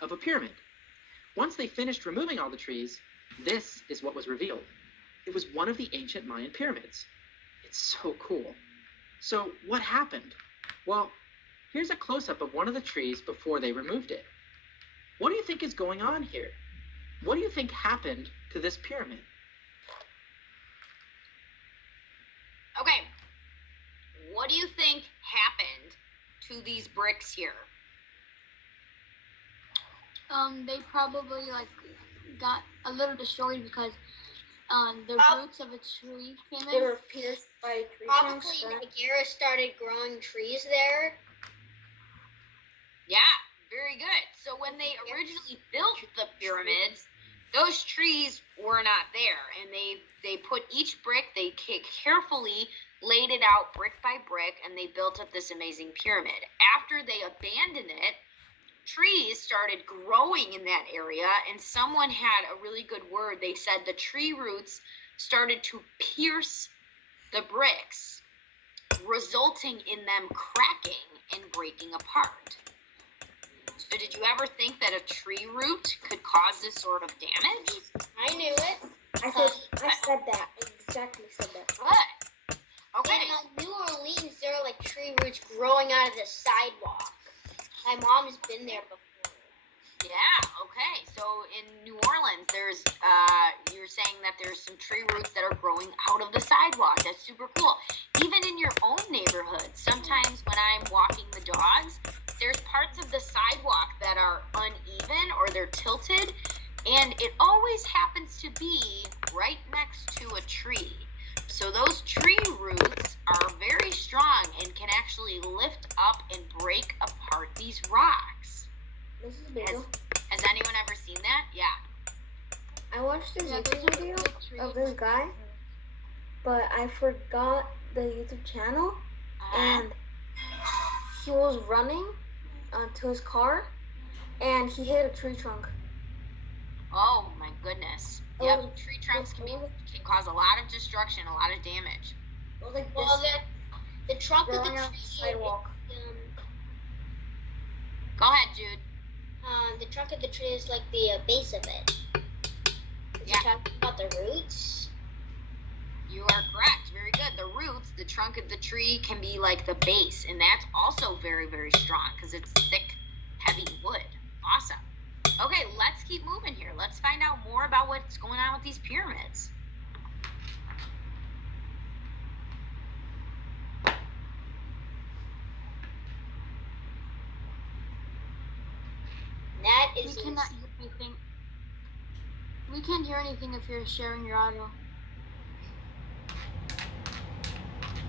of a pyramid. Once they finished removing all the trees, this is what was revealed. It was one of the ancient Mayan pyramids. It's so cool. So what happened? Well, here's a close-up of one of the trees before they removed it. What do you think is going on here? What do you think happened to this pyramid? Okay, what do you think happened to these bricks here? They probably got a little destroyed because the roots of a tree came They in. were pierced by tree Probably trunks. Niagara started growing trees there. Yeah, very good. So when they originally built the pyramids, those trees were not there, and they put each brick, they carefully laid it out brick by brick, and they built up this amazing pyramid. After they abandoned it, trees started growing in that area, and someone had a really good word. They said the tree roots started to pierce the bricks, resulting in them cracking and breaking apart. So did you ever think that a tree root could cause this sort of damage? I knew it. I said that. I exactly said that. Good. Okay. In New Orleans, there are like tree roots growing out of the sidewalk. My mom has been there before. Yeah, okay. So in New Orleans, there's, you're saying that there's some tree roots that are growing out of the sidewalk. That's super cool. Even in your own neighborhood, sometimes when I'm walking the dogs, there's parts of the sidewalk that are uneven or they're tilted, and it always happens to be right next to a tree. So those tree roots are very strong and can actually lift up and break apart these rocks. This is Basil. Has anyone ever seen that? Yeah. I watched this Yeah, YouTube those are video big trees. of this guy, but I forgot the YouTube channel, and he was running to his car, and he hit a tree trunk. Oh my goodness. Oh, Yep, tree trunks can cause a lot of destruction, a lot of damage. It was like Well, this, the trunk of the growing on the tree. sidewalk. Go ahead, Jude. The trunk of the tree is like the base of it. Is Yeah. you talking about the roots? You are correct. Very good. The roots, the trunk of the tree can be like the base, and that's also very, very strong because it's thick, heavy wood. Awesome. Okay, let's keep moving here. Let's find out more about what's going on with these pyramids. That We is cannot hear anything. We can't hear anything if you're sharing your audio.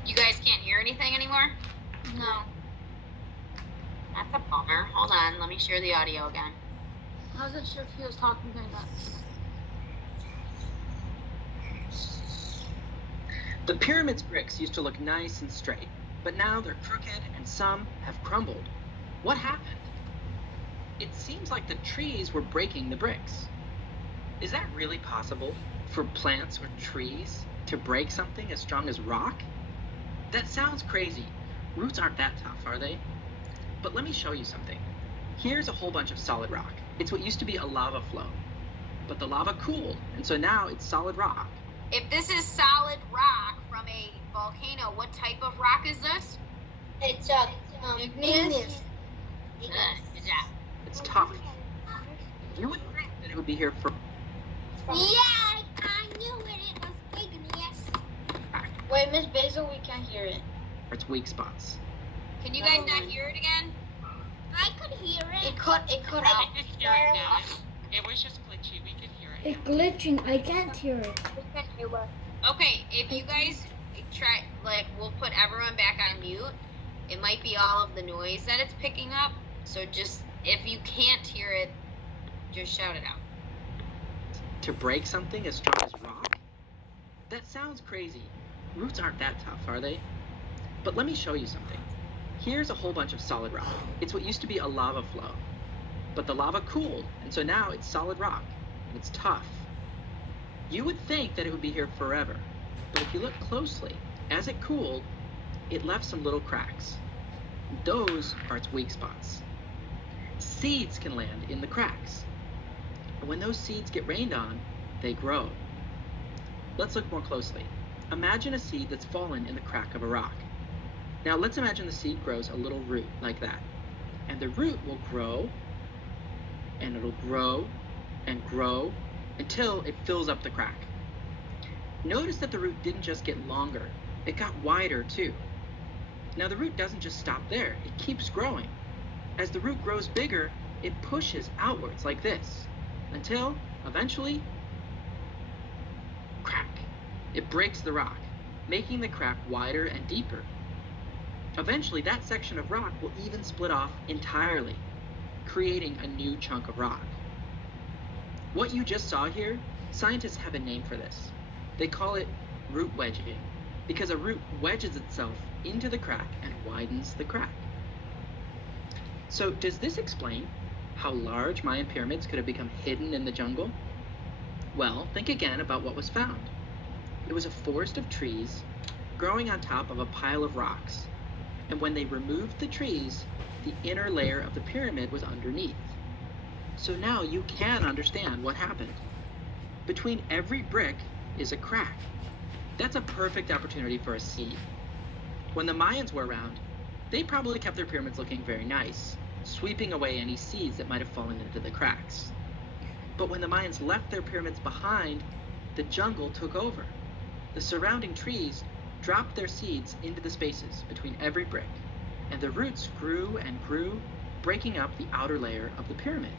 You guys can't hear anything anymore? No. That's a bummer. Hold on, let me share the audio again. I wasn't sure if he was talking during that. The pyramid's bricks used to look nice and straight, but now they're crooked and some have crumbled. What happened? It seems like the trees were breaking the bricks. Is that really possible for plants or trees to break something as strong as rock? That sounds crazy. Roots aren't that tough, are they? But let me show you something. Here's a whole bunch of solid rock. It's what used to be a lava flow. But the lava cooled, and so now it's solid rock. If this is solid rock from a volcano, what type of rock is this? It's Igneous. Good job. It's tough. You would think that it would be here for Yeah, I knew it. It was igneous. Wait, Miss Basil, we can't hear it. its weak spots. Can you guys not hear it again? I could hear it. It cut I out. could hear it now. It was just glitchy. We could hear it. It's glitching. I can't hear it. Okay, if you guys try, like, we'll put everyone back on mute. It might be all of the noise that it's picking up. So just, if you can't hear it, just shout it out. To break something as strong as rock? That sounds crazy. Roots aren't that tough, are they? But let me show you something. Here's a whole bunch of solid rock. It's what used to be a lava flow. But the lava cooled, and so now it's solid rock, and it's tough. You would think that it would be here forever, but if you look closely, as it cooled, it left some little cracks. Those are its weak spots. seeds can land in the cracks. And when those seeds get rained on, they grow. Let's look more closely. Imagine a seed that's fallen in the crack of a rock. Now let's imagine the seed grows a little root like that. And the root will grow, and it'll grow and grow until it fills up the crack. Notice that the root didn't just get longer, it got wider too. Now the root doesn't just stop there, it keeps growing. As the root grows bigger, it pushes outwards like this, until eventually, crack. It breaks the rock, making the crack wider and deeper. Eventually, that section of rock will even split off entirely, creating a new chunk of rock. What you just saw here, scientists have a name for this. They call it root wedging, because a root wedges itself into the crack and widens the crack. So does this explain how large Mayan pyramids could have become hidden in the jungle? Well, think again about what was found. It was a forest of trees growing on top of a pile of rocks. And when they removed the trees, the inner layer of the pyramid was underneath. So now you can understand what happened. Between every brick is a crack. That's a perfect opportunity for a seed. When the Mayans were around, they probably kept their pyramids looking very nice, sweeping away any seeds that might have fallen into the cracks. But when the Mayans left their pyramids behind, the jungle took over. The surrounding trees dropped their seeds into the spaces between every brick, and the roots grew and grew, breaking up the outer layer of the pyramid.